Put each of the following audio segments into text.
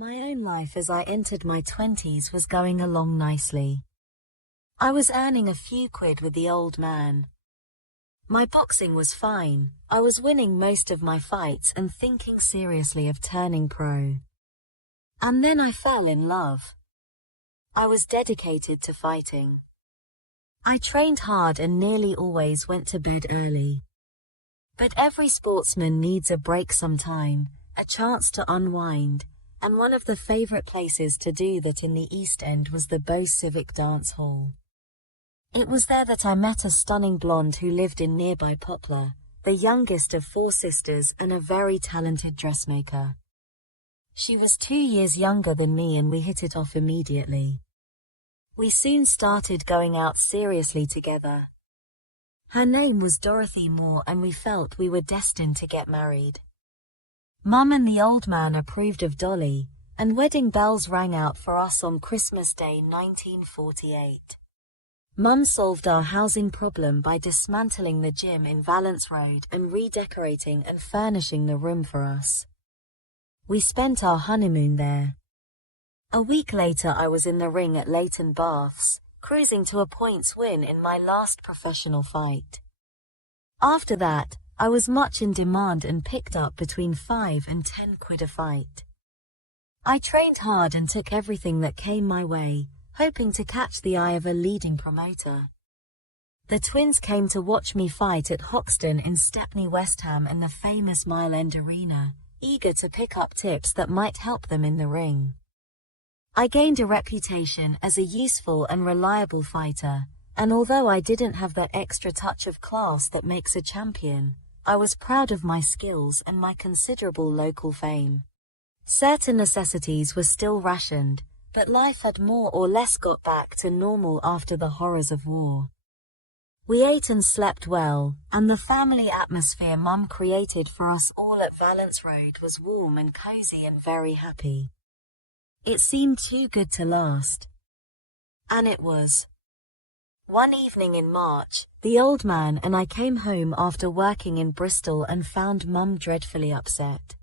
My own life as I entered my 20s was going along nicely. I was earning a few quid with the old man. My boxing was fine, I was winning most of my fights and thinking seriously of turning pro. And then I fell in love. I was dedicated to fighting. I trained hard and nearly always went to bed early. But every sportsman needs a break sometime, a chance to unwind, and one of the favorite places to do that in the East End was the Beau Civic Dance Hall. It was there that I met a stunning blonde who lived in nearby Poplar, the youngest of 4 sisters and a very talented dressmaker. She was 2 years younger than me and we hit it off immediately. We soon started going out seriously together. Her name was Dorothy Moore and we felt we were destined to get married. Mum and the old man approved of Dolly, and wedding bells rang out for us on Christmas Day 1948. Mum solved our housing problem by dismantling the gym in Valence Road and redecorating and furnishing the room for us. We spent our honeymoon there. A week later I was in the ring at Leighton Baths, cruising to a points win in my last professional fight. After that, I was much in demand and picked up between 5 and 10 quid a fight. I trained hard and took everything that came my way, hoping to catch the eye of a leading promoter. The twins came to watch me fight at Hoxton in Stepney West Ham in the famous Mile End Arena, eager to pick up tips that might help them in the ring. I gained a reputation as a useful and reliable fighter, and although I didn't have that extra touch of class that makes a champion, I was proud of my skills and my considerable local fame. Certain necessities were still rationed, but life had more or less got back to normal after the horrors of war. We ate and slept well, and the family atmosphere Mum created for us all at Valence Road was warm and cozy and very happy. It seemed too good to last. And it was. One evening in March, the old man and I came home after working in Bristol and found Mum dreadfully upset.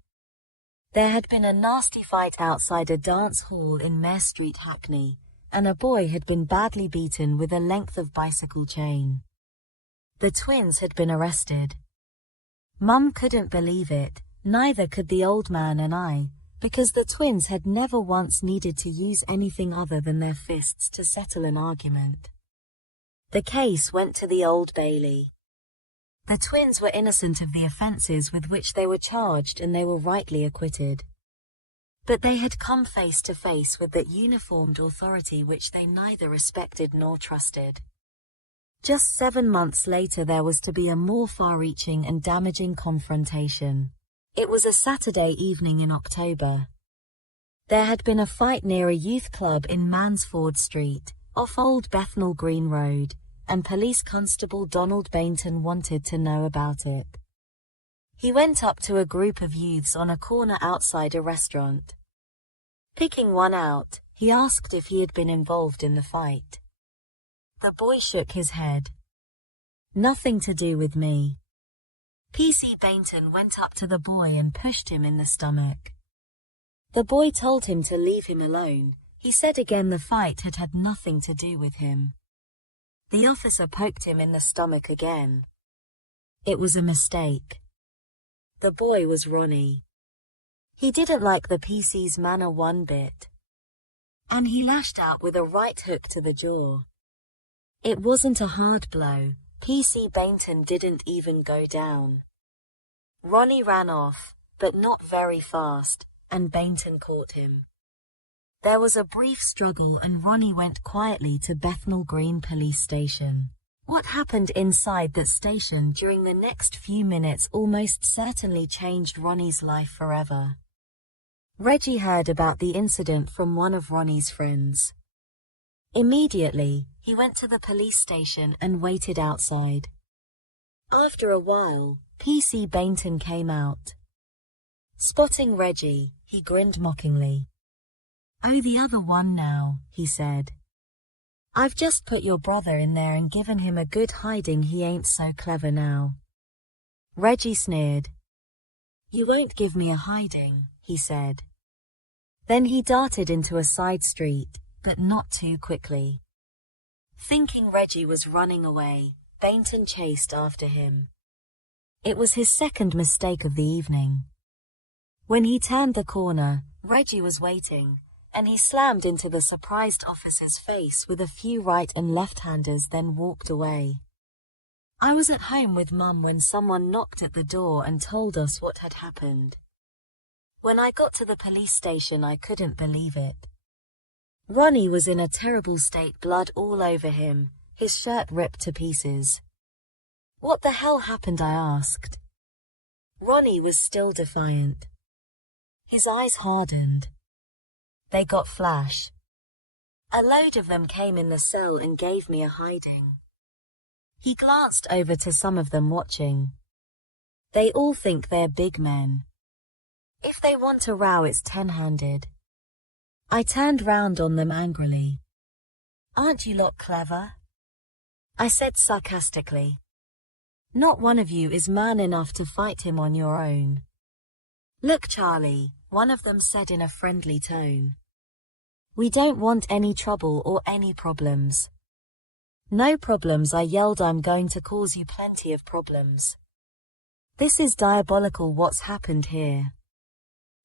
There had been a nasty fight outside a dance hall in Mare Street, Hackney, and a boy had been badly beaten with a length of bicycle chain. The twins had been arrested. Mum couldn't believe it, neither could the old man and I, because the twins had never once needed to use anything other than their fists to settle an argument. The case went to the Old Bailey. The twins were innocent of the offences with which they were charged and they were rightly acquitted. But they had come face to face with that uniformed authority which they neither respected nor trusted. Just 7 months later there was to be a more far-reaching and damaging confrontation. It was a Saturday evening in October. There had been a fight near a youth club in Mansford Street, off Old Bethnal Green Road, and Police Constable Donald Bainton wanted to know about it. He went up to a group of youths on a corner outside a restaurant. Picking one out, he asked if he had been involved in the fight. The boy shook his head. Nothing to do with me. PC Bainton went up to the boy and pushed him in the stomach. The boy told him to leave him alone. He said again the fight had had nothing to do with him. The officer poked him in the stomach again. It was a mistake. The boy was Ronnie. He didn't like the PC's manner one bit. And he lashed out with a right hook to the jaw. It wasn't a hard blow. PC Bainton didn't even go down. Ronnie ran off, but not very fast, and Bainton caught him. There was a brief struggle and Ronnie went quietly to Bethnal Green Police Station. What happened inside that station during the next few minutes almost certainly changed Ronnie's life forever. Reggie heard about the incident from one of Ronnie's friends. Immediately, he went to the police station and waited outside. After a while, PC Bainton came out. Spotting Reggie, he grinned mockingly. "Oh, the other one now," he said. "I've just put your brother in there and given him a good hiding. He ain't so clever now." Reggie sneered. "You won't give me a hiding," he said. Then he darted into a side street, but not too quickly. Thinking Reggie was running away, Bainton chased after him. It was his second mistake of the evening. When he turned the corner, Reggie was waiting, and he slammed into the surprised officer's face with a few right and left-handers, then walked away. I was at home with Mum when someone knocked at the door and told us what had happened. When I got to the police station, I couldn't believe it. Ronnie was in a terrible state, blood all over him, his shirt ripped to pieces. "What the hell happened?" I asked. Ronnie was still defiant. His eyes hardened. "They got flash. A load of them came in the cell and gave me a hiding." He glanced over to some of them watching. "They all think they're big men. If they want a row, it's 10-handed. I turned round on them angrily. "Aren't you lot clever?" I said sarcastically. "Not one of you is man enough to fight him on your own." "Look, Charlie," one of them said in a friendly tone. "We don't want any trouble or any problems." "No problems," I yelled. "I'm going to cause you plenty of problems. This is diabolical what's happened here.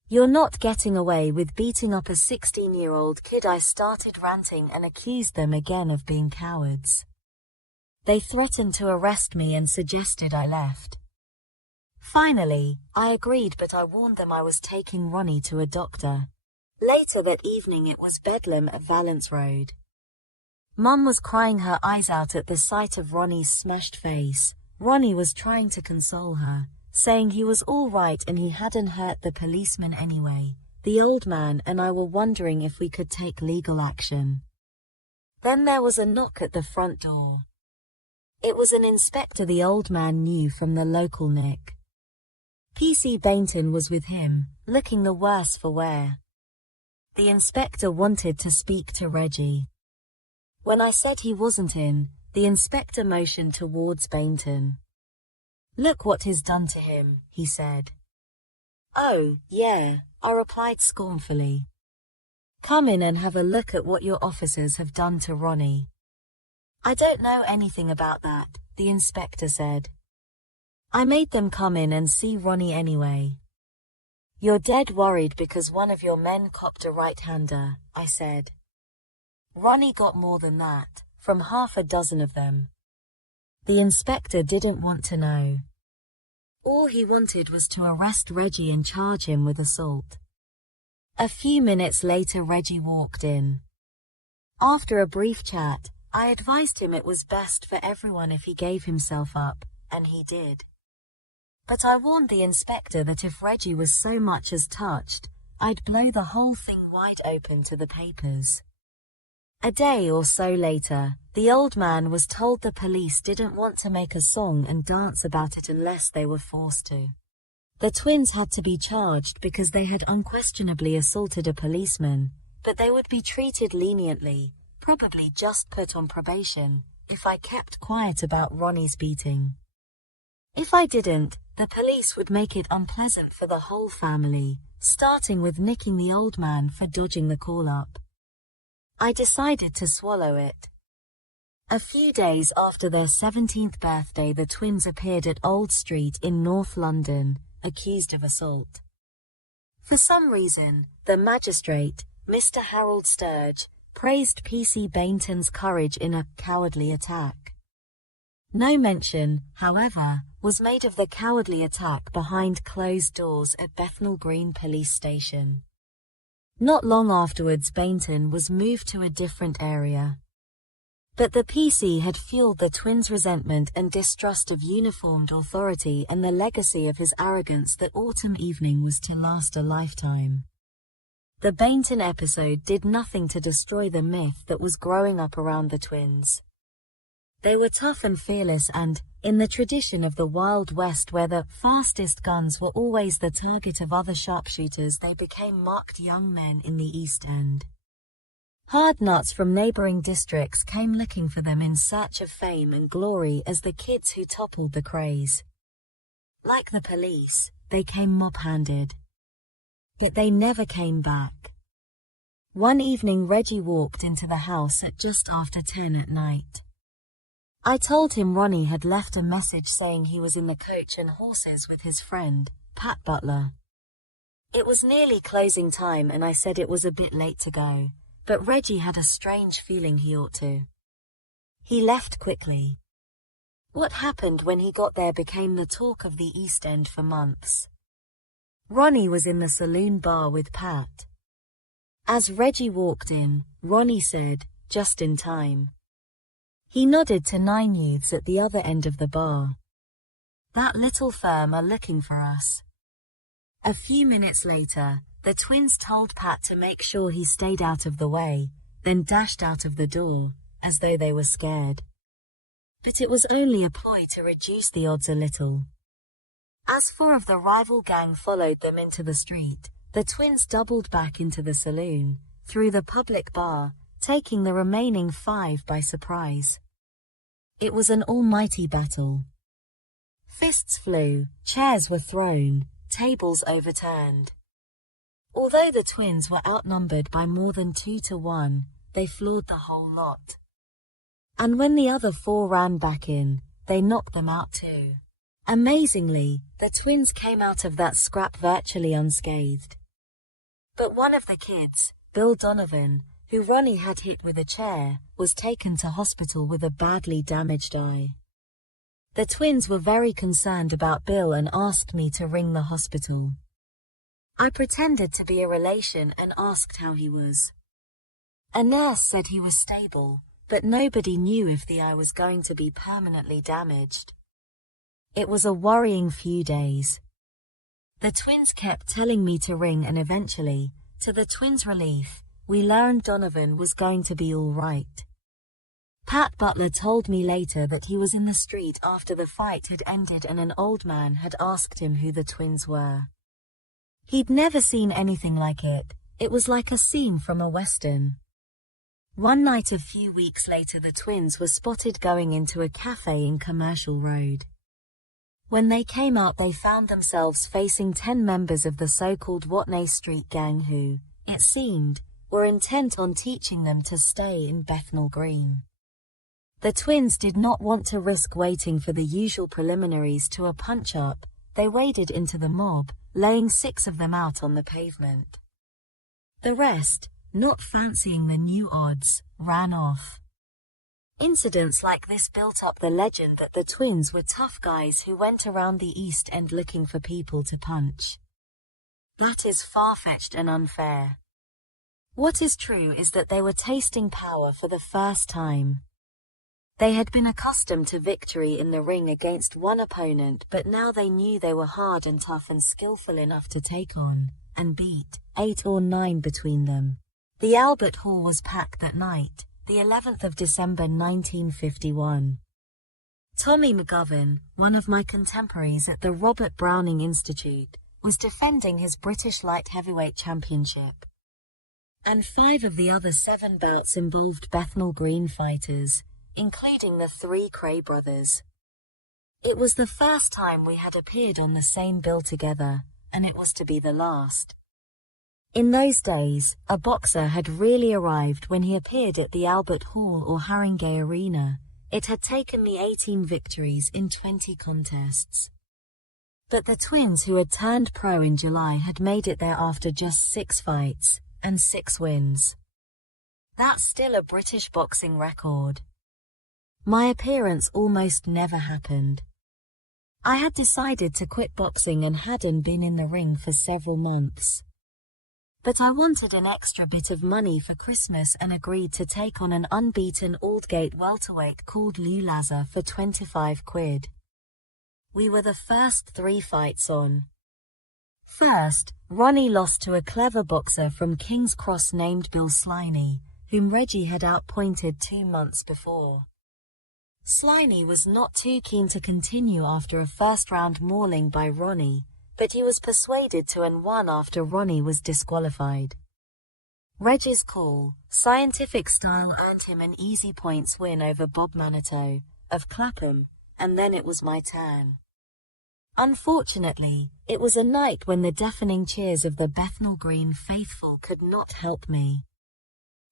You're not getting away with beating up a 16-year-old kid." I started ranting and accused them again of being cowards. They threatened to arrest me and suggested I left. Finally, I agreed, but I warned them I was taking Ronnie to a doctor. Later that evening it was bedlam at Valence Road. Mum was crying her eyes out at the sight of Ronnie's smashed face. Ronnie was trying to console her, saying he was all right and he hadn't hurt the policeman anyway. The old man and I were wondering if we could take legal action. Then there was a knock at the front door. It was an inspector the old man knew from the local Nick. PC Bainton was with him, looking the worse for wear. The inspector wanted to speak to Reggie. When I said he wasn't in, the inspector motioned towards Bainton. "Look what he's done to him," he said. "Oh, yeah," I replied scornfully. "Come in and have a look at what your officers have done to Ronnie." "I don't know anything about that," the inspector said. "I made them come in and see Ronnie anyway." "You're dead worried because one of your men copped a right-hander," I said. "Ronnie got more than that, from half a dozen of them." The inspector didn't want to know. All he wanted was to arrest Reggie and charge him with assault. A few minutes later Reggie walked in. After a brief chat, I advised him it was best for everyone if he gave himself up, and he did. But I warned the inspector that if Reggie was so much as touched, I'd blow the whole thing wide open to the papers. A day or so later, the old man was told the police didn't want to make a song and dance about it unless they were forced to. The twins had to be charged because they had unquestionably assaulted a policeman, but they would be treated leniently, probably just put on probation, if I kept quiet about Ronnie's beating. If I didn't, the police would make it unpleasant for the whole family, starting with nicking the old man for dodging the call-up. I decided to swallow it. A few days after their 17th birthday, the twins appeared at Old Street in North London, accused of assault. For some reason, the magistrate, Mr. Harold Sturge, praised PC Bainton's courage in a cowardly attack. No mention, however, was made of the cowardly attack behind closed doors at Bethnal Green Police Station. Not long afterwards, Bainton was moved to a different area. But the PC had fueled the twins' resentment and distrust of uniformed authority, and the legacy of his arrogance that autumn evening was to last a lifetime. The Bainton episode did nothing to destroy the myth that was growing up around the twins. They were tough and fearless and, in the tradition of the Wild West where the fastest guns were always the target of other sharpshooters, they became marked young men in the East End. Hard nuts from neighboring districts came looking for them in search of fame and glory as the kids who toppled the Krays. Like the police, they came mob-handed. But they never came back. One evening Reggie walked into the house at just after 10 at night. I told him Ronnie had left a message saying he was in the Coach and Horses with his friend, Pat Butler. It was nearly closing time and I said it was a bit late to go, but Reggie had a strange feeling he ought to. He left quickly. What happened when he got there became the talk of the East End for months. Ronnie was in the saloon bar with Pat. As Reggie walked in, Ronnie said, "Just in time." He nodded to 9 youths at the other end of the bar. "That little firm are looking for us." A few minutes later, the twins told Pat to make sure he stayed out of the way, then dashed out of the door, as though they were scared. But it was only a ploy to reduce the odds a little. As 4 of the rival gang followed them into the street, the twins doubled back into the saloon, through the public bar, taking the remaining 5 by surprise. It was an almighty battle. Fists flew, chairs were thrown, tables overturned. Although the twins were outnumbered by more than 2 to 1, they floored the whole lot. And when the other 4 ran back in, they knocked them out too. Amazingly, the twins came out of that scrap virtually unscathed. But one of the kids, Bill Donovan, who Ronnie had hit with a chair, was taken to hospital with a badly damaged eye. The twins were very concerned about Bill and asked me to ring the hospital. I pretended to be a relation and asked how he was. A nurse said he was stable, but nobody knew if the eye was going to be permanently damaged. It was a worrying few days. The twins kept telling me to ring and eventually, to the twins' relief, we learned Donovan was going to be all right. Pat Butler told me later that he was in the street after the fight had ended and an old man had asked him who the twins were. He'd never seen anything like it. It was like a scene from a western. One night a few weeks later the twins were spotted going into a cafe in Commercial Road. When they came out they found themselves facing 10 members of the so-called Watney Street gang who, it seemed, were intent on teaching them to stay in Bethnal Green. The twins did not want to risk waiting for the usual preliminaries to a punch-up. They waded into the mob, laying 6 of them out on the pavement. The rest, not fancying the new odds, ran off. Incidents like this built up the legend that the twins were tough guys who went around the East End looking for people to punch. That is far-fetched and unfair. What is true is that they were tasting power for the first time. They had been accustomed to victory in the ring against one opponent, but now they knew they were hard and tough and skillful enough to take on, and beat, 8 or 9 between them. The Albert Hall was packed that night, the 11th of December 1951. Tommy McGovern, one of my contemporaries at the Robert Browning Institute, was defending his British light heavyweight championship. And 5 of the other 7 bouts involved Bethnal Green fighters, including the 3 Kray brothers. It was the first time we had appeared on the same bill together, and it was to be the last. In those days, a boxer had really arrived when he appeared at the Albert Hall or Haringey Arena. It had taken me 18 victories in 20 contests. But the twins who had turned pro in July had made it there after just 6 fights, and 6 wins. That's still a British boxing record. My appearance almost never happened. I had decided to quit boxing and hadn't been in the ring for several months. But I wanted an extra bit of money for Christmas and agreed to take on an unbeaten Aldgate welterweight called Lou Lazar for 25 quid. We were the first 3 fights on. First, Ronnie lost to a clever boxer from King's Cross named Bill Sliney, whom Reggie had outpointed 2 months before. Sliney was not too keen to continue after a first-round mauling by Ronnie, but he was persuaded to end one after Ronnie was disqualified. Reggie's cool, scientific style earned him an easy points win over Bob Manito, of Clapham, and then it was my turn. Unfortunately, it was a night when the deafening cheers of the Bethnal Green faithful could not help me.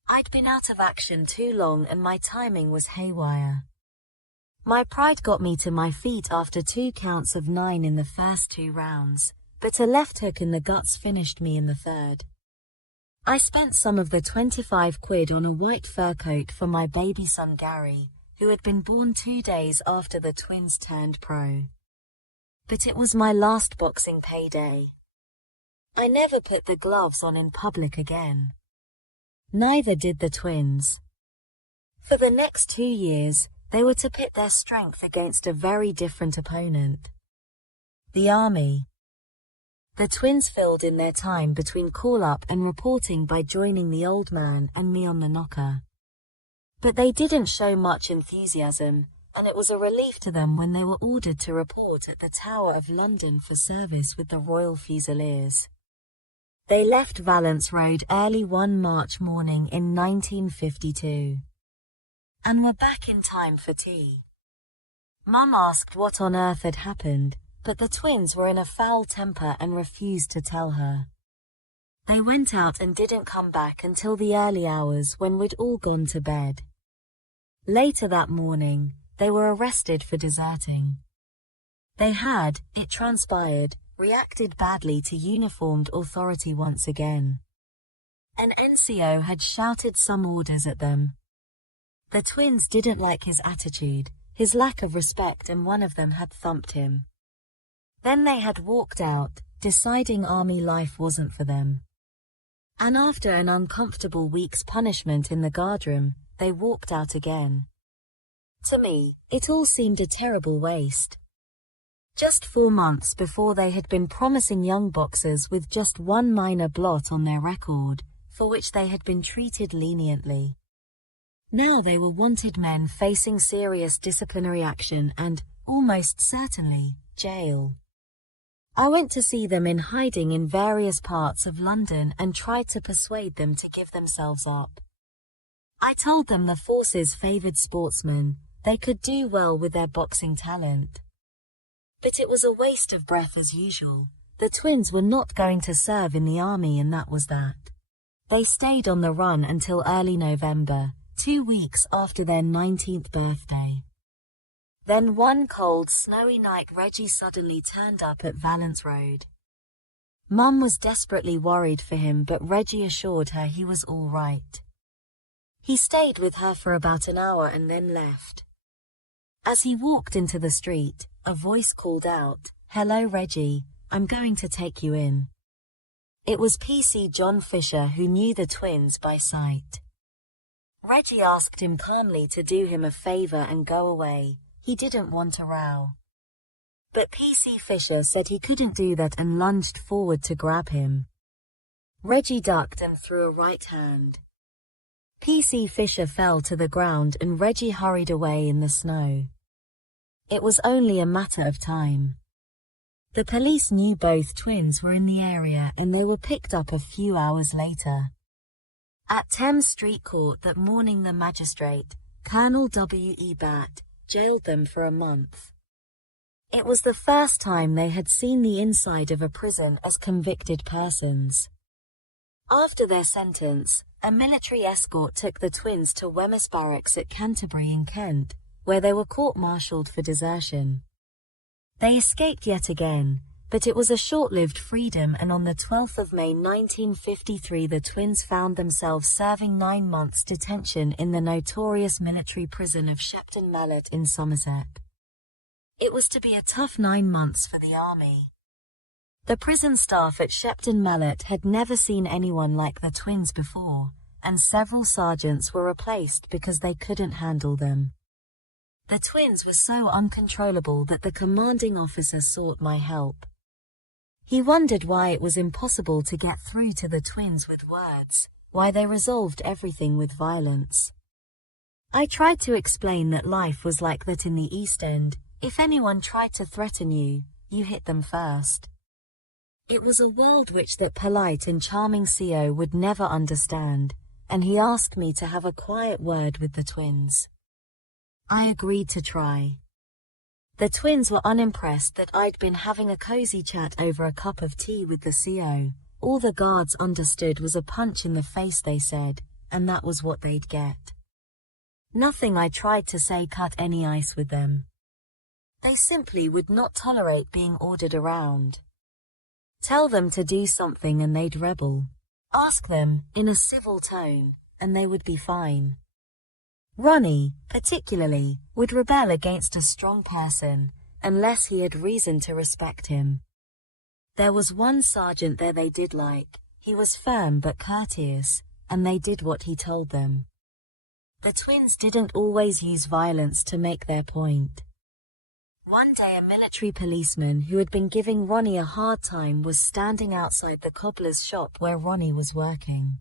I'd been out of action too long and my timing was haywire. My pride got me to my feet after 2 counts of 9 in the first 2 rounds, but a left hook in the guts finished me in the third. I spent some of the 25 quid on a white fur coat for my baby son Gary, who had been born 2 days after the twins turned pro. But it was my last boxing payday. I never put the gloves on in public again. Neither did the twins. For the next 2 years, they were to pit their strength against a very different opponent. The Army. The twins filled in their time between call-up and reporting by joining the old man and me on the knocker. But they didn't show much enthusiasm, and it was a relief to them when they were ordered to report at the Tower of London for service with the Royal Fusiliers. They left Valence Road early one March morning in 1952, and were back in time for tea. Mum asked what on earth had happened, but the twins were in a foul temper and refused to tell her. They went out and didn't come back until the early hours when we'd all gone to bed. Later that morning, they were arrested for deserting. They had, it transpired, reacted badly to uniformed authority once again. An NCO had shouted some orders at them. The twins didn't like his attitude, his lack of respect, and one of them had thumped him. Then they had walked out, deciding army life wasn't for them. And after an uncomfortable week's punishment in the guardroom, they walked out again. To me, it all seemed a terrible waste. Just 4 months before they had been promising young boxers with just one minor blot on their record, for which they had been treated leniently. Now they were wanted men facing serious disciplinary action and, almost certainly, jail. I went to see them in hiding in various parts of London and tried to persuade them to give themselves up. I told them the forces favoured sportsmen, they could do well with their boxing talent. But it was a waste of breath as usual. The twins were not going to serve in the army, and that was that. They stayed on the run until early November, 2 weeks after their 19th birthday. Then one cold, snowy night Reggie suddenly turned up at Valence Road. Mum was desperately worried for him, but Reggie assured her he was all right. He stayed with her for about an hour and then left. As he walked into the street, a voice called out, "Hello Reggie, I'm going to take you in." It was PC John Fisher, who knew the twins by sight. Reggie asked him calmly to do him a favour and go away. He didn't want a row. But PC Fisher said he couldn't do that and lunged forward to grab him. Reggie ducked and threw a right hand. PC Fisher fell to the ground and Reggie hurried away in the snow. It was only a matter of time. The police knew both twins were in the area and they were picked up a few hours later. At Thames Street Court that morning the magistrate, Colonel W.E. Batt, jailed them for a month. It was the first time they had seen the inside of a prison as convicted persons. After their sentence, a military escort took the twins to Wemyss Barracks at Canterbury in Kent, where they were court-martialed for desertion. They escaped yet again, but it was a short-lived freedom, and on the 12th of May 1953 the twins found themselves serving 9 months detention in the notorious military prison of Shepton Mallet in Somerset. It was to be a tough 9 months for the army. The prison staff at Shepton Mallet had never seen anyone like the twins before, and several sergeants were replaced because they couldn't handle them. The twins were so uncontrollable that the commanding officer sought my help. He wondered why it was impossible to get through to the twins with words, why they resolved everything with violence. I tried to explain that life was like that in the East End. If anyone tried to threaten you, you hit them first. It was a world which that polite and charming CO would never understand, and he asked me to have a quiet word with the twins. I agreed to try. The twins were unimpressed that I'd been having a cozy chat over a cup of tea with the CO. All the guards understood was a punch in the face, they said, and that was what they'd get. Nothing I tried to say cut any ice with them. They simply would not tolerate being ordered around. Tell them to do something and they'd rebel. Ask them, in a civil tone, and they would be fine. Ronnie, particularly, would rebel against a strong person, unless he had reason to respect him. There was one sergeant there they did like. He was firm but courteous, and they did what he told them. The twins didn't always use violence to make their point. One day a military policeman who had been giving Ronnie a hard time was standing outside the cobbler's shop where Ronnie was working.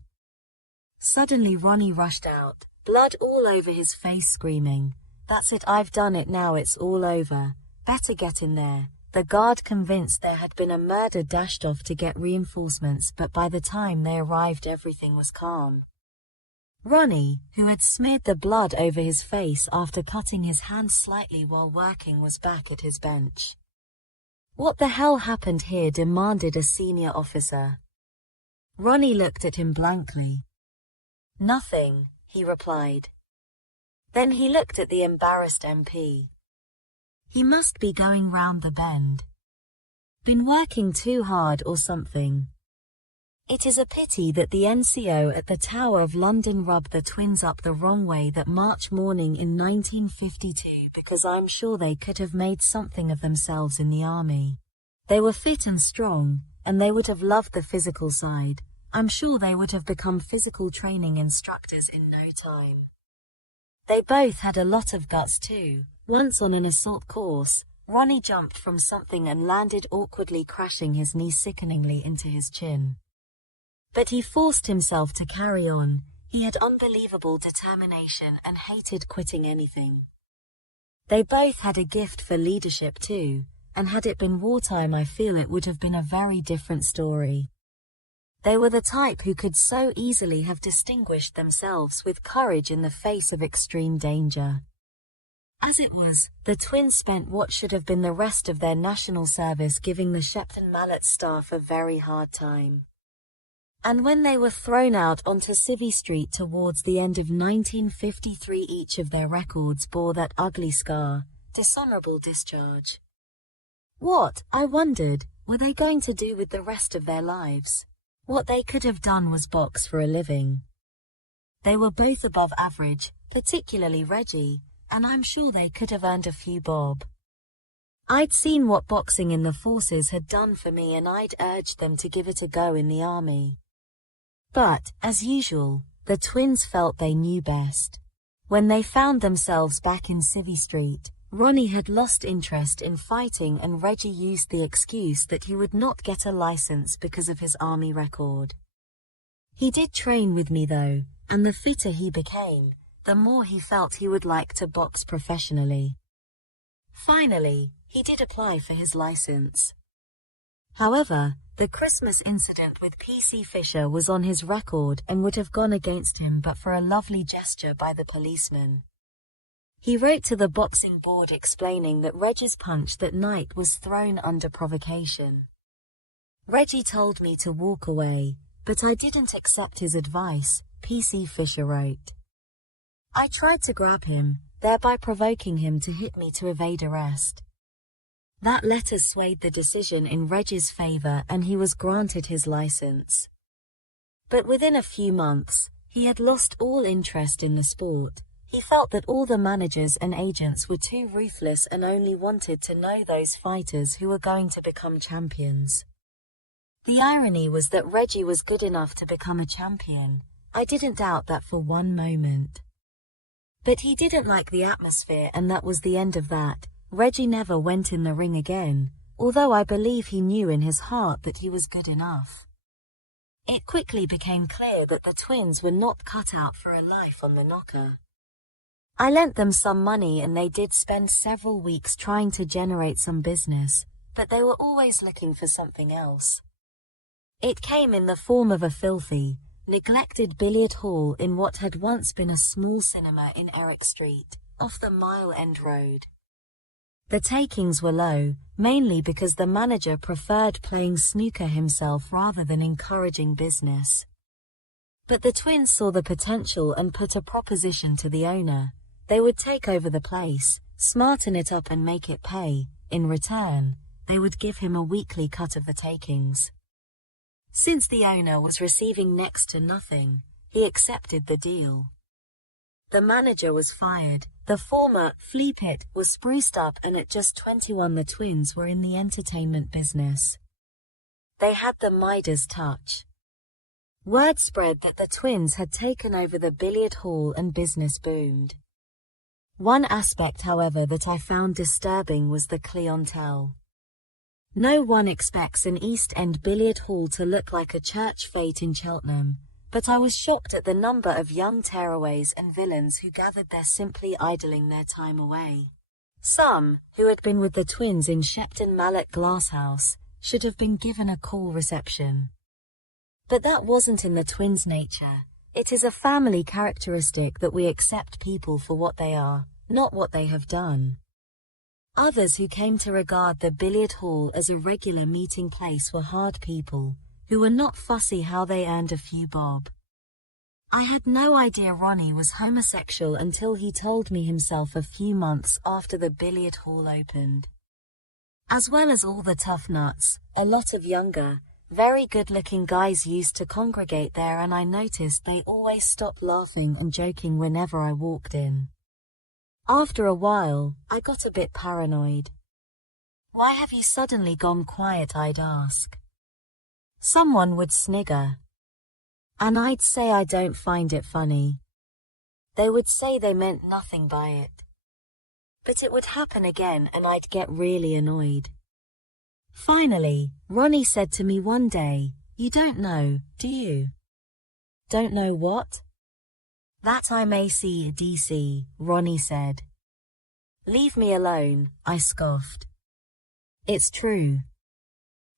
Suddenly Ronnie rushed out, blood all over his face, screaming, "That's it, I've done it now, it's all over. Better get in there." The guard, convinced there had been a murder, dashed off to get reinforcements, but by the time they arrived everything was calm. Ronnie, who had smeared the blood over his face after cutting his hand slightly while working, was back at his bench. "What the hell happened here?" demanded a senior officer. Ronnie looked at him blankly. "Nothing," he replied. Then he looked at the embarrassed MP. "He must be going round the bend. Been working too hard or something." It is a pity that the NCO at the Tower of London rubbed the twins up the wrong way that March morning in 1952, because I'm sure they could have made something of themselves in the army. They were fit and strong, and they would have loved the physical side. I'm sure they would have become physical training instructors in no time. They both had a lot of guts too. Once on an assault course, Ronnie jumped from something and landed awkwardly, crashing his knee sickeningly into his chin. But he forced himself to carry on. He had unbelievable determination and hated quitting anything. They both had a gift for leadership too, and had it been wartime, I feel it would have been a very different story. They were the type who could so easily have distinguished themselves with courage in the face of extreme danger. As it was, the twins spent what should have been the rest of their national service giving the Shepton Mallet staff a very hard time. And when they were thrown out onto Civvy Street towards the end of 1953, each of their records bore that ugly scar, dishonorable discharge. What, I wondered, were they going to do with the rest of their lives? What they could have done was box for a living. They were both above average, particularly Reggie, and I'm sure they could have earned a few bob. I'd seen what boxing in the forces had done for me, and I'd urged them to give it a go in the army. But, as usual, the twins felt they knew best. When they found themselves back in Civvy Street, Ronnie had lost interest in fighting, and Reggie used the excuse that he would not get a license because of his army record. He did train with me though, and the fitter he became, the more he felt he would like to box professionally. Finally, he did apply for his license. However, the Christmas incident with PC Fisher was on his record and would have gone against him but for a lovely gesture by the policeman. He wrote to the boxing board explaining that Reggie's punch that night was thrown under provocation. Reggie told me to walk away, but I didn't accept his advice, PC Fisher wrote. I tried to grab him, thereby provoking him to hit me to evade arrest. That letter swayed the decision in Reggie's favor and he was granted his license. But within a few months, he had lost all interest in the sport. He felt that all the managers and agents were too ruthless and only wanted to know those fighters who were going to become champions. The irony was that Reggie was good enough to become a champion. I didn't doubt that for one moment. But he didn't like the atmosphere, and that was the end of that. Reggie never went in the ring again, although I believe he knew in his heart that he was good enough. It quickly became clear that the twins were not cut out for a life on the knocker. I lent them some money and they did spend several weeks trying to generate some business, but they were always looking for something else. It came in the form of a filthy, neglected billiard hall in what had once been a small cinema in Eric Street, off the Mile End Road. The takings were low, mainly because the manager preferred playing snooker himself rather than encouraging business. But the twins saw the potential and put a proposition to the owner. They would take over the place, smarten it up and make it pay. In return, they would give him a weekly cut of the takings. Since the owner was receiving next to nothing, he accepted the deal. The manager was fired, the former flea pit was spruced up, and at just 21 the twins were in the entertainment business. They had the Midas touch. Word spread that the twins had taken over the billiard hall and business boomed. One aspect, however, that I found disturbing was the clientele. No one expects an East End billiard hall to look like a church fete in Cheltenham, but I was shocked at the number of young tearaways and villains who gathered there simply idling their time away. Some, who had been with the twins in Shepton Mallet Glasshouse, should have been given a cool reception. But that wasn't in the twins' nature. It is a family characteristic that we accept people for what they are, not what they have done. Others who came to regard the billiard hall as a regular meeting place were hard people, who were not fussy how they earned a few bob. I had no idea Ronnie was homosexual until he told me himself a few months after the billiard hall opened. As well as all the tough nuts, a lot of younger, very good-looking guys used to congregate there, and I noticed they always stopped laughing and joking whenever I walked in. After a while, I got a bit paranoid. "Why have you suddenly gone quiet?" I'd ask. Someone would snigger. And I'd say I don't find it funny. They would say they meant nothing by it. But it would happen again and I'd get really annoyed. Finally, Ronnie said to me one day, "You don't know, do you?" "Don't know what?" "That I'm AC/DC, Ronnie said. "Leave me alone," I scoffed. "It's true.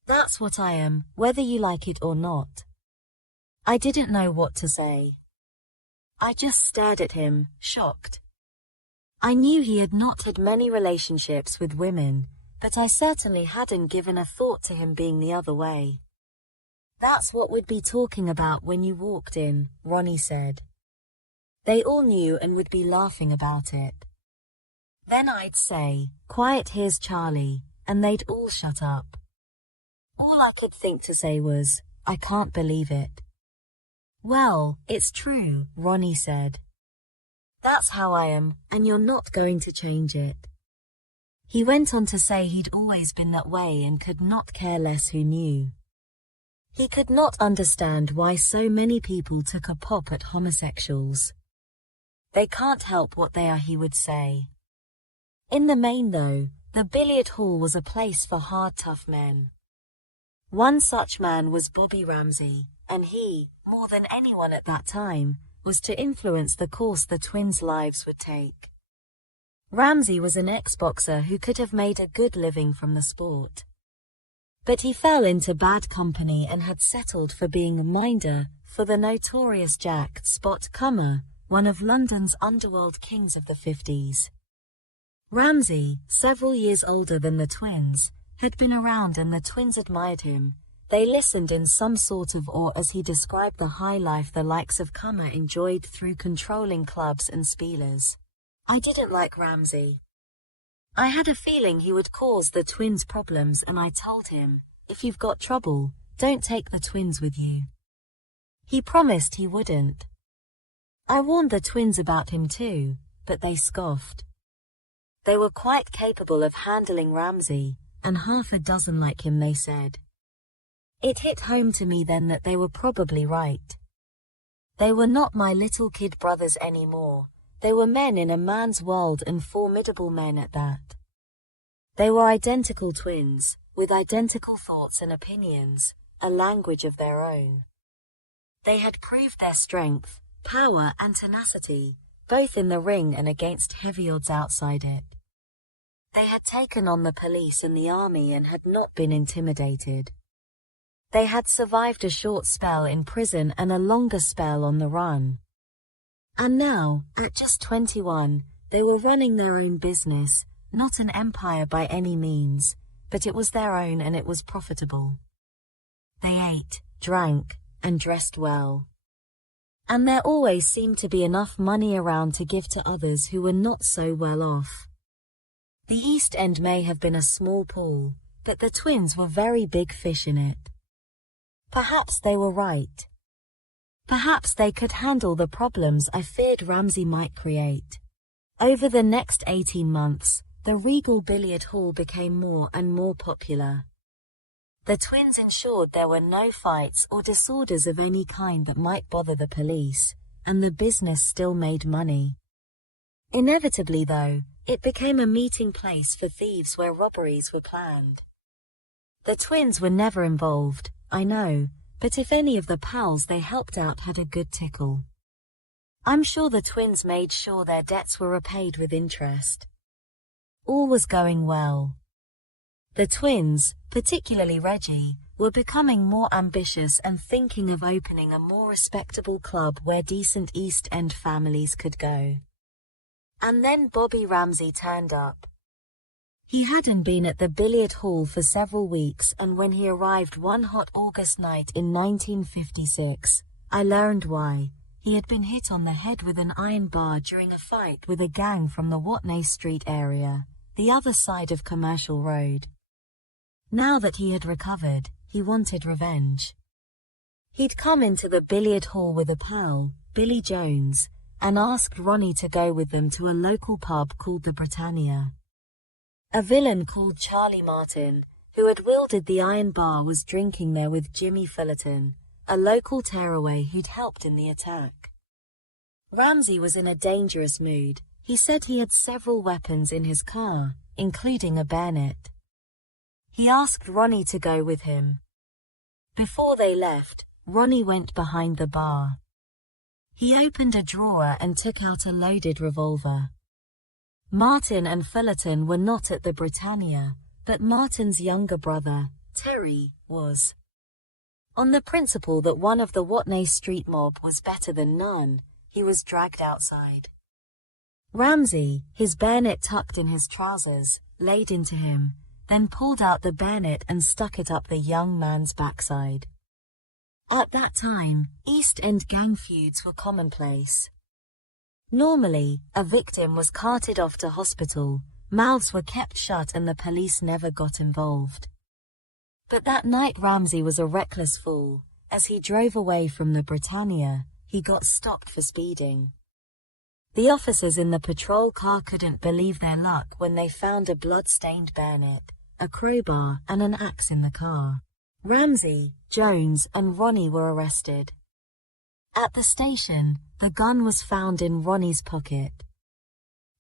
That's what I am, whether you like it or not." I didn't know what to say. I just stared at him, shocked. I knew he had not had many relationships with women, but I certainly hadn't given a thought to him being the other way. "That's what we'd be talking about when you walked in," Ronnie said. They all knew and would be laughing about it. Then I'd say, "Quiet, here's Charlie," and they'd all shut up. All I could think to say was, "I can't believe it." "Well, it's true," Ronnie said. "That's how I am, and you're not going to change it." He went on to say he'd always been that way and could not care less who knew. He could not understand why so many people took a pop at homosexuals. They can't help what they are, he would say. In the main, though, the billiard hall was a place for hard, tough men. One such man was Bobby Ramsey, and he, more than anyone at that time, was to influence the course the twins' lives would take. Ramsey was an ex-boxer who could have made a good living from the sport. But he fell into bad company and had settled for being a minder for the notorious Jack Spot Comer, one of London's underworld kings of the 50s. Ramsey, several years older than the twins, had been around and the twins admired him. They listened in some sort of awe as he described the high life the likes of Comer enjoyed through controlling clubs and spielers. I didn't like Ramsey. I had a feeling he would cause the twins problems, and I told him, "If you've got trouble, don't take the twins with you." He promised he wouldn't. I warned the twins about him too, but they scoffed. They were quite capable of handling Ramsey, and half a dozen like him, they said. It hit home to me then that they were probably right. They were not my little kid brothers anymore. They were men in a man's world, and formidable men at that. They were identical twins, with identical thoughts and opinions, a language of their own. They had proved their strength, power and tenacity, both in the ring and against heavy odds outside it. They had taken on the police and the army and had not been intimidated. They had survived a short spell in prison and a longer spell on the run. And now, at just 21, they were running their own business, not an empire by any means, but it was their own and it was profitable. They ate, drank, and dressed well. And there always seemed to be enough money around to give to others who were not so well off. The East End may have been a small pool, but the twins were very big fish in it. Perhaps they were right. Perhaps they could handle the problems I feared Ramsay might create. Over the next 18 months, the Regal Billiard Hall became more and more popular. The twins ensured there were no fights or disorders of any kind that might bother the police, and the business still made money. Inevitably, though, it became a meeting place for thieves where robberies were planned. The twins were never involved, I know, but if any of the pals they helped out had a good tickle. I'm sure the twins made sure their debts were repaid with interest. All was going well. The twins, particularly Reggie, were becoming more ambitious and thinking of opening a more respectable club where decent East End families could go. And then Bobby Ramsay turned up. He hadn't been at the billiard hall for several weeks, and when he arrived one hot August night in 1956, I learned why. He had been hit on the head with an iron bar during a fight with a gang from the Watney Street area, the other side of Commercial Road. Now that he had recovered, he wanted revenge. He'd come into the billiard hall with a pal, Billy Jones, and asked Ronnie to go with them to a local pub called the Britannia. A villain called Charlie Martin, who had wielded the iron bar, was drinking there with Jimmy Fullerton, a local tearaway who'd helped in the attack. Ramsay was in a dangerous mood. He said he had several weapons in his car, including a bayonet. He asked Ronnie to go with him. Before they left, Ronnie went behind the bar. He opened a drawer and took out a loaded revolver. Martin and Fullerton were not at the Britannia, but Martin's younger brother, Terry, was. On the principle that one of the Watney Street mob was better than none, he was dragged outside. Ramsay, his bayonet tucked in his trousers, laid into him, then pulled out the bayonet and stuck it up the young man's backside. At that time, East End gang feuds were commonplace. Normally, a victim was carted off to hospital, mouths were kept shut and the police never got involved. But that night Ramsay was a reckless fool. As he drove away from the Britannia, he got stopped for speeding. The officers in the patrol car couldn't believe their luck when they found a blood-stained bayonet, a crowbar, and an axe in the car. Ramsay, Jones, and Ronnie were arrested. At the station, the gun was found in Ronnie's pocket.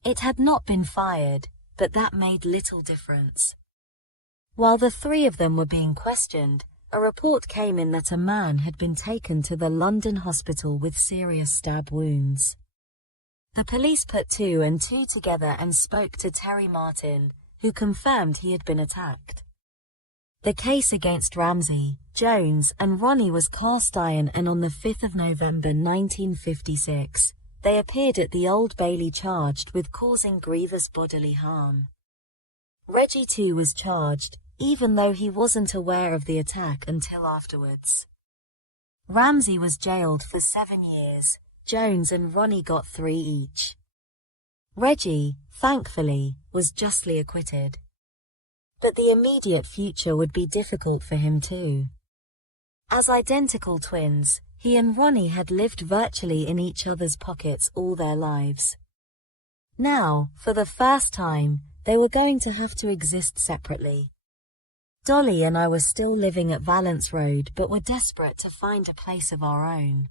It had not been fired, but that made little difference. While the three of them were being questioned, a report came in that a man had been taken to the London hospital with serious stab wounds. The police put two and two together and spoke to Terry Martin, who confirmed he had been attacked. The case against Ramsay, Jones, and Ronnie was cast iron, and on the 5th of November 1956, they appeared at the Old Bailey charged with causing grievous bodily harm. Reggie too was charged, even though he wasn't aware of the attack until afterwards. Ramsay was jailed for 7 years. Jones and Ronnie got 3 each. Reggie, thankfully, was justly acquitted. But the immediate future would be difficult for him too. As identical twins, he and Ronnie had lived virtually in each other's pockets all their lives. Now, for the first time, they were going to have to exist separately. Dolly and I were still living at Valence Road, but were desperate to find a place of our own.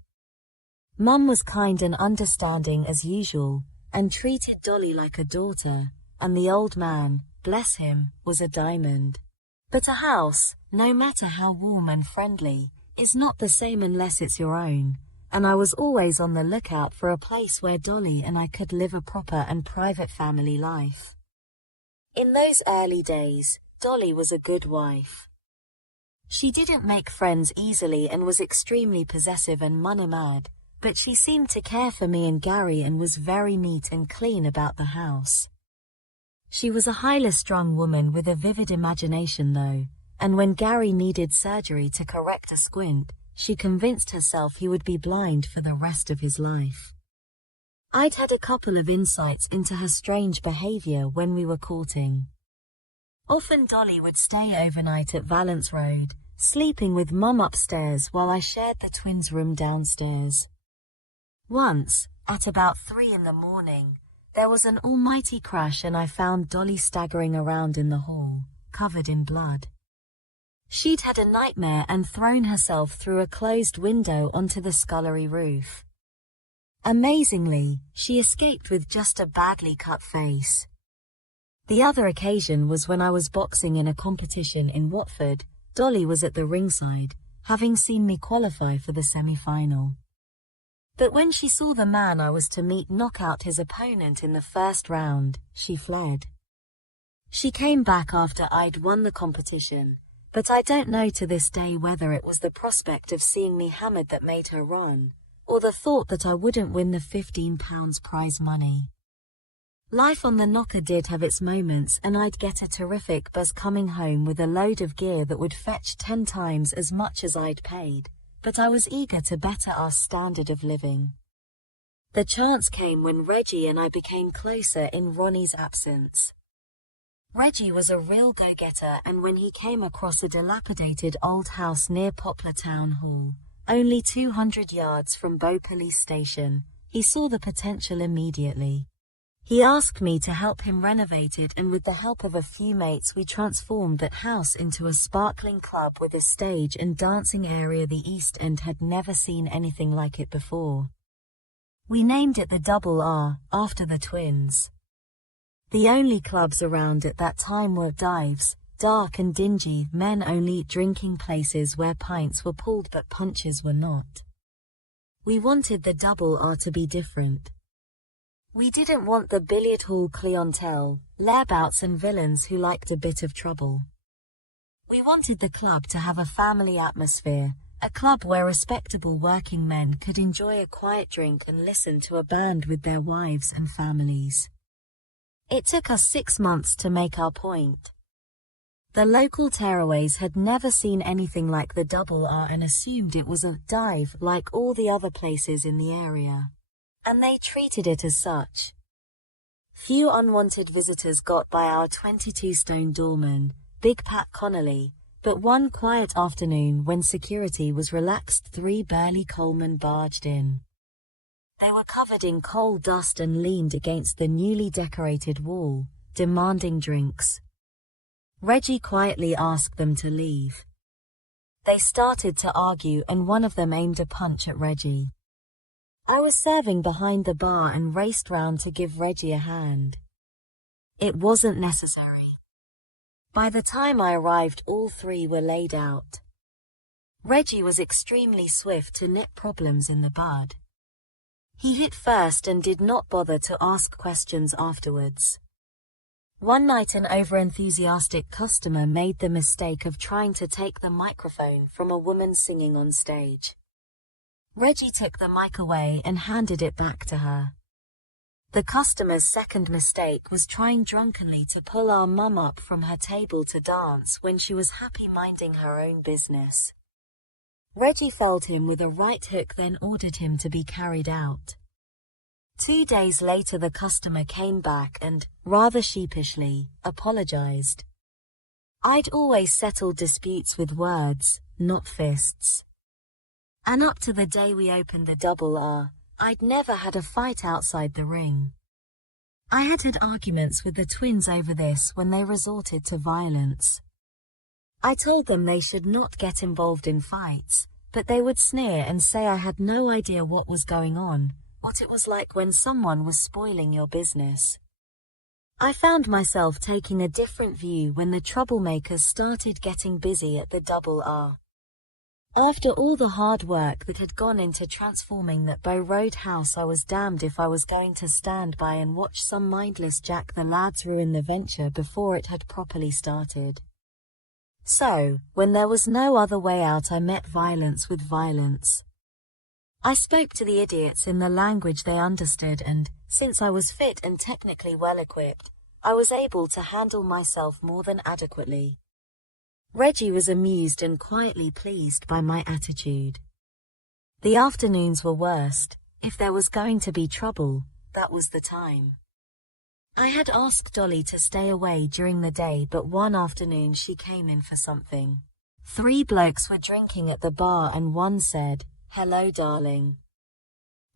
Mum was kind and understanding as usual, and treated Dolly like a daughter, and the old man, bless him, was a diamond. But a house, no matter how warm and friendly, is not the same unless it's your own, and I was always on the lookout for a place where Dolly and I could live a proper and private family life. In those early days, Dolly was a good wife. She didn't make friends easily and was extremely possessive and money-mad, but she seemed to care for me and Gary and was very neat and clean about the house. She was a highly strung woman with a vivid imagination though, and when Gary needed surgery to correct a squint, she convinced herself he would be blind for the rest of his life. I'd had a couple of insights into her strange behavior when we were courting. Often Dolly would stay overnight at Valence Road, sleeping with Mum upstairs while I shared the twins' room downstairs. Once, at about 3 in the morning, there was an almighty crash and I found Dolly staggering around in the hall, covered in blood. She'd had a nightmare and thrown herself through a closed window onto the scullery roof. Amazingly, she escaped with just a badly cut face. The other occasion was when I was boxing in a competition in Watford. Dolly was at the ringside, having seen me qualify for the semi-final. But when she saw the man I was to meet knock out his opponent in the first round, she fled. She came back after I'd won the competition, but I don't know to this day whether it was the prospect of seeing me hammered that made her run, or the thought that I wouldn't win the £15 prize money. Life on the knocker did have its moments and I'd get a terrific buzz coming home with a load of gear that would fetch 10 times as much as I'd paid, but I was eager to better our standard of living. The chance came when Reggie and I became closer in Ronnie's absence. Reggie was a real go-getter, and when he came across a dilapidated old house near Poplar Town Hall, only 200 yards from Bow Police Station, he saw the potential immediately. He asked me to help him renovate it, and with the help of a few mates we transformed that house into a sparkling club with a stage and dancing area the East End had never seen anything like it before. We named it the Double R, after the twins. The only clubs around at that time were dives, dark and dingy, men-only drinking places where pints were pulled but punches were not. We wanted the Double R to be different. We didn't want the billiard hall clientele, layabouts and villains who liked a bit of trouble. We wanted the club to have a family atmosphere, a club where respectable working men could enjoy a quiet drink and listen to a band with their wives and families. It took us 6 months to make our point. The local tearaways had never seen anything like the Double R and assumed it was a dive like all the other places in the area, and they treated it as such. Few unwanted visitors got by our 22-stone doorman, Big Pat Connolly, but one quiet afternoon when security was relaxed 3 burly coalmen barged in. They were covered in coal dust and leaned against the newly decorated wall, demanding drinks. Reggie quietly asked them to leave. They started to argue and one of them aimed a punch at Reggie. I was serving behind the bar and raced round to give Reggie a hand. It wasn't necessary. By the time I arrived, all 3 were laid out. Reggie was extremely swift to nip problems in the bud. He hit first and did not bother to ask questions afterwards. One night an over-enthusiastic customer made the mistake of trying to take the microphone from a woman singing on stage. Reggie took the mic away and handed it back to her. The customer's second mistake was trying drunkenly to pull our mum up from her table to dance when she was happy minding her own business. Reggie felled him with a right hook, then ordered him to be carried out. 2 days later the customer came back and, rather sheepishly, apologized. I'd always settled disputes with words, not fists. And up to the day we opened the Double R, I'd never had a fight outside the ring. I had had arguments with the twins over this when they resorted to violence. I told them they should not get involved in fights, but they would sneer and say I had no idea what was going on, what it was like when someone was spoiling your business. I found myself taking a different view when the troublemakers started getting busy at the Double R. After all the hard work that had gone into transforming that Bow Road house, I was damned if I was going to stand by and watch some mindless Jack the lads ruin the venture before it had properly started. So, when there was no other way out, I met violence with violence. I spoke to the idiots in the language they understood, and, since I was fit and technically well-equipped, I was able to handle myself more than adequately. Reggie was amused and quietly pleased by my attitude. The afternoons were worst. If there was going to be trouble, that was the time. I had asked Dolly to stay away during the day, but one afternoon she came in for something. 3 blokes were drinking at the bar and one said, "Hello, darling."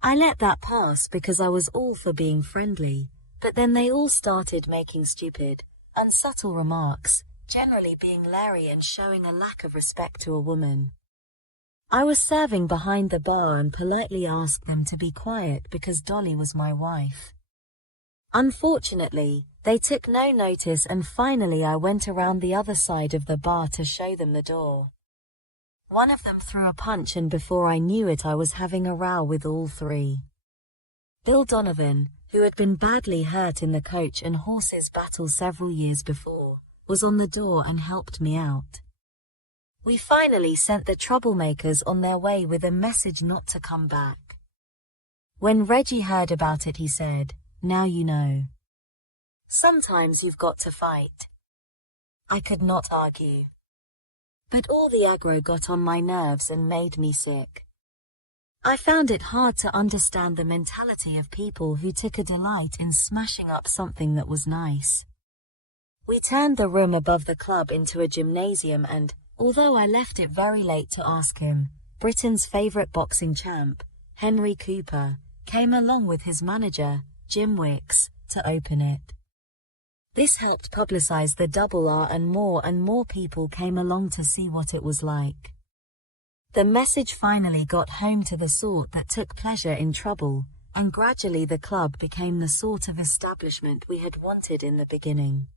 I let that pass because I was all for being friendly, but then they all started making stupid, unsubtle remarks, generally being leery and showing a lack of respect to a woman. I was serving behind the bar and politely asked them to be quiet because Dolly was my wife. Unfortunately, they took no notice, and finally I went around the other side of the bar to show them the door. One of them threw a punch, and before I knew it I was having a row with all 3. Bill Donovan, who had been badly hurt in the coach and horses battle several years before, was on the door and helped me out. We finally sent the troublemakers on their way with a message not to come back. When Reggie heard about it, he said, "Now you know. Sometimes you've got to fight." I could not argue. But all the aggro got on my nerves and made me sick. I found it hard to understand the mentality of people who took a delight in smashing up something that was nice. We turned the room above the club into a gymnasium, and, although I left it very late to ask him, Britain's favourite boxing champ, Henry Cooper, came along with his manager, Jim Wicks, to open it. This helped publicise the Double R, and more people came along to see what it was like. The message finally got home to the sort that took pleasure in trouble, and gradually the club became the sort of establishment we had wanted in the beginning.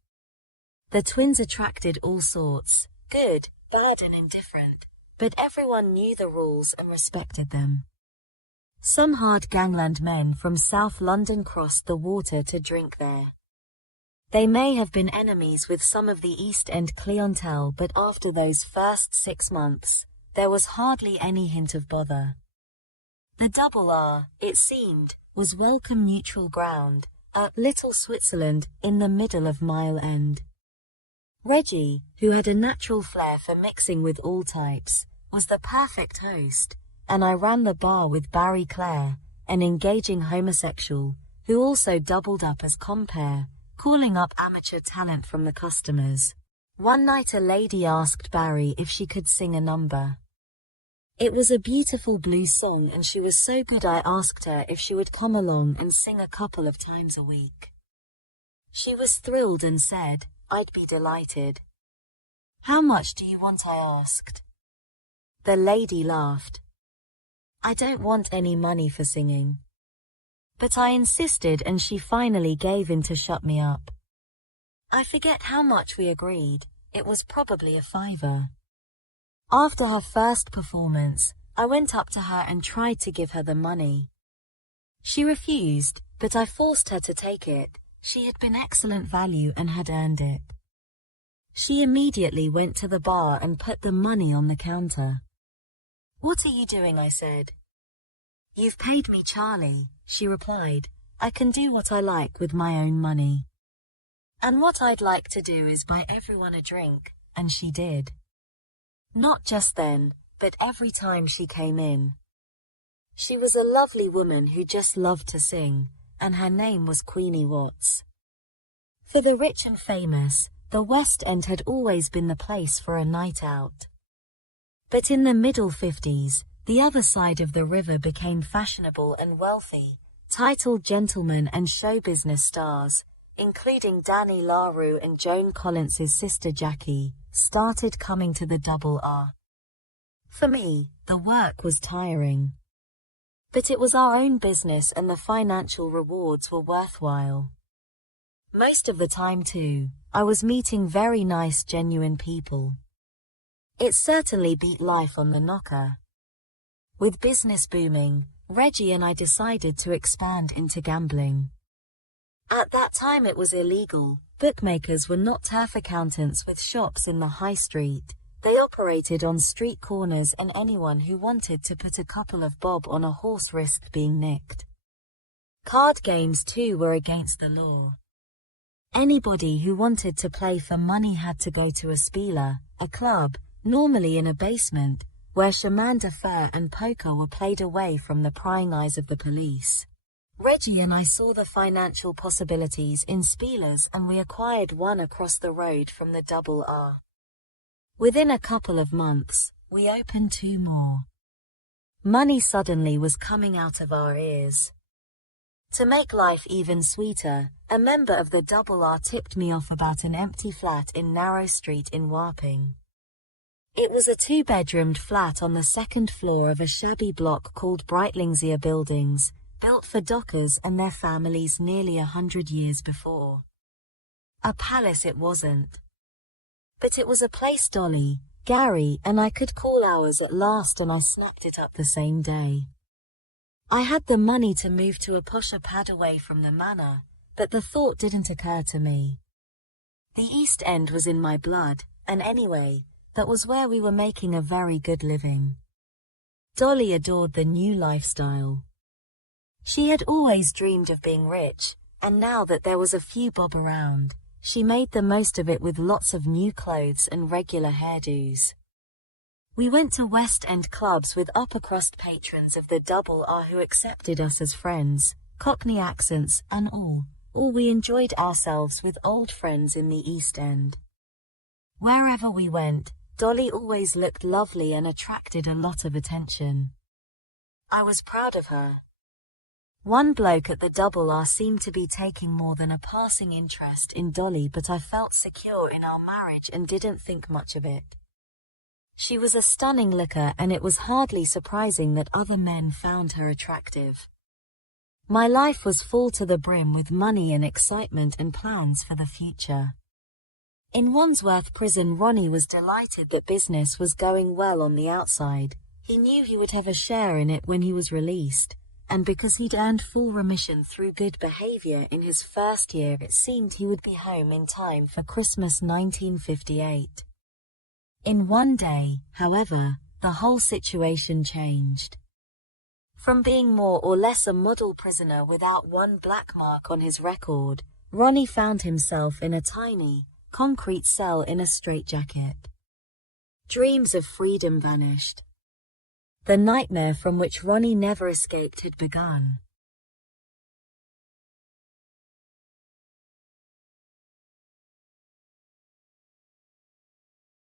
The twins attracted all sorts, good, bad and indifferent, but everyone knew the rules and respected them. Some hard gangland men from South London crossed the water to drink there. They may have been enemies with some of the East End clientele, but after those first 6 months, there was hardly any hint of bother. The Double R, it seemed, was welcome neutral ground, a little Switzerland in the middle of Mile End. Reggie, who had a natural flair for mixing with all types, was the perfect host, and I ran the bar with Barry Clare, an engaging homosexual, who also doubled up as compere, calling up amateur talent from the customers. One night a lady asked Barry if she could sing a number. It was a beautiful blues song, and she was so good I asked her if she would come along and sing a couple of times a week. She was thrilled and said, "I'd be delighted." "How much do you want?" I asked. The lady laughed. "I don't want any money for singing." But I insisted, and she finally gave in to shut me up. I forget how much we agreed. It was probably a £5. After her first performance, I went up to her and tried to give her the money. She refused, but I forced her to take it. She had been excellent value and had earned it. She immediately went to the bar and put the money on the counter. "What are you doing?" I said. "You've paid me, Charlie," she replied. "I can do what I like with my own money. And what I'd like to do is buy everyone a drink," and she did. Not just then, but every time she came in. She was a lovely woman who just loved to sing, and her name was Queenie Watts. For the rich and famous, the West End had always been the place for a night out. But in the middle 50s, the other side of the river became fashionable, and wealthy, titled gentlemen and show business stars, including Danny LaRue and Joan Collins's sister Jackie, started coming to the Double R. For me, the work was tiring. But it was our own business, and the financial rewards were worthwhile. Most of the time, too, I was meeting very nice, genuine people. It certainly beat life on the knocker. With business booming, Reggie and I decided to expand into gambling. At that time it was illegal. Bookmakers were not turf accountants with shops in the high street. They operated on street corners, and anyone who wanted to put a couple of bob on a horse risked being nicked. Card games too were against the law. Anybody who wanted to play for money had to go to a spieler, a club, normally in a basement, where chemin de fer and poker were played away from the prying eyes of the police. Reggie and I saw the financial possibilities in spielers, and we acquired one across the road from the Double R. Within a couple of months, we opened 2 more. Money suddenly was coming out of our ears. To make life even sweeter, a member of the Double R tipped me off about an empty flat in Narrow Street in Wapping. It was a 2-bedroomed flat on the 2nd floor of a shabby block called Breitlingsia Buildings, built for dockers and their families nearly 100 years before. A palace it wasn't. But it was a place Dolly, Gary, and I could call ours at last, and I snapped it up the same day. I had the money to move to a posher pad away from the manor, but the thought didn't occur to me. The East End was in my blood, and anyway, that was where we were making a very good living. Dolly adored the new lifestyle. She had always dreamed of being rich, and now that there was a few bob around, she made the most of it with lots of new clothes and regular hairdos. We went to West End clubs with upper-crust patrons of the Double R who accepted us as friends, Cockney accents and all, or we enjoyed ourselves with old friends in the East End. Wherever we went, Dolly always looked lovely and attracted a lot of attention. I was proud of her. One bloke at the Double R seemed to be taking more than a passing interest in Dolly, but I felt secure in our marriage and didn't think much of it. She was a stunning looker, and it was hardly surprising that other men found her attractive. My life was full to the brim with money and excitement and plans for the future. In Wandsworth Prison, Ronnie was delighted that business was going well on the outside. He knew he would have a share in it when he was released, and because he'd earned full remission through good behavior in his first year, it seemed he would be home in time for Christmas 1958. In one day, however, the whole situation changed. From being more or less a model prisoner without one black mark on his record, Ronnie found himself in a tiny, concrete cell in a straitjacket. Dreams of freedom vanished. The nightmare from which Ronnie never escaped had begun.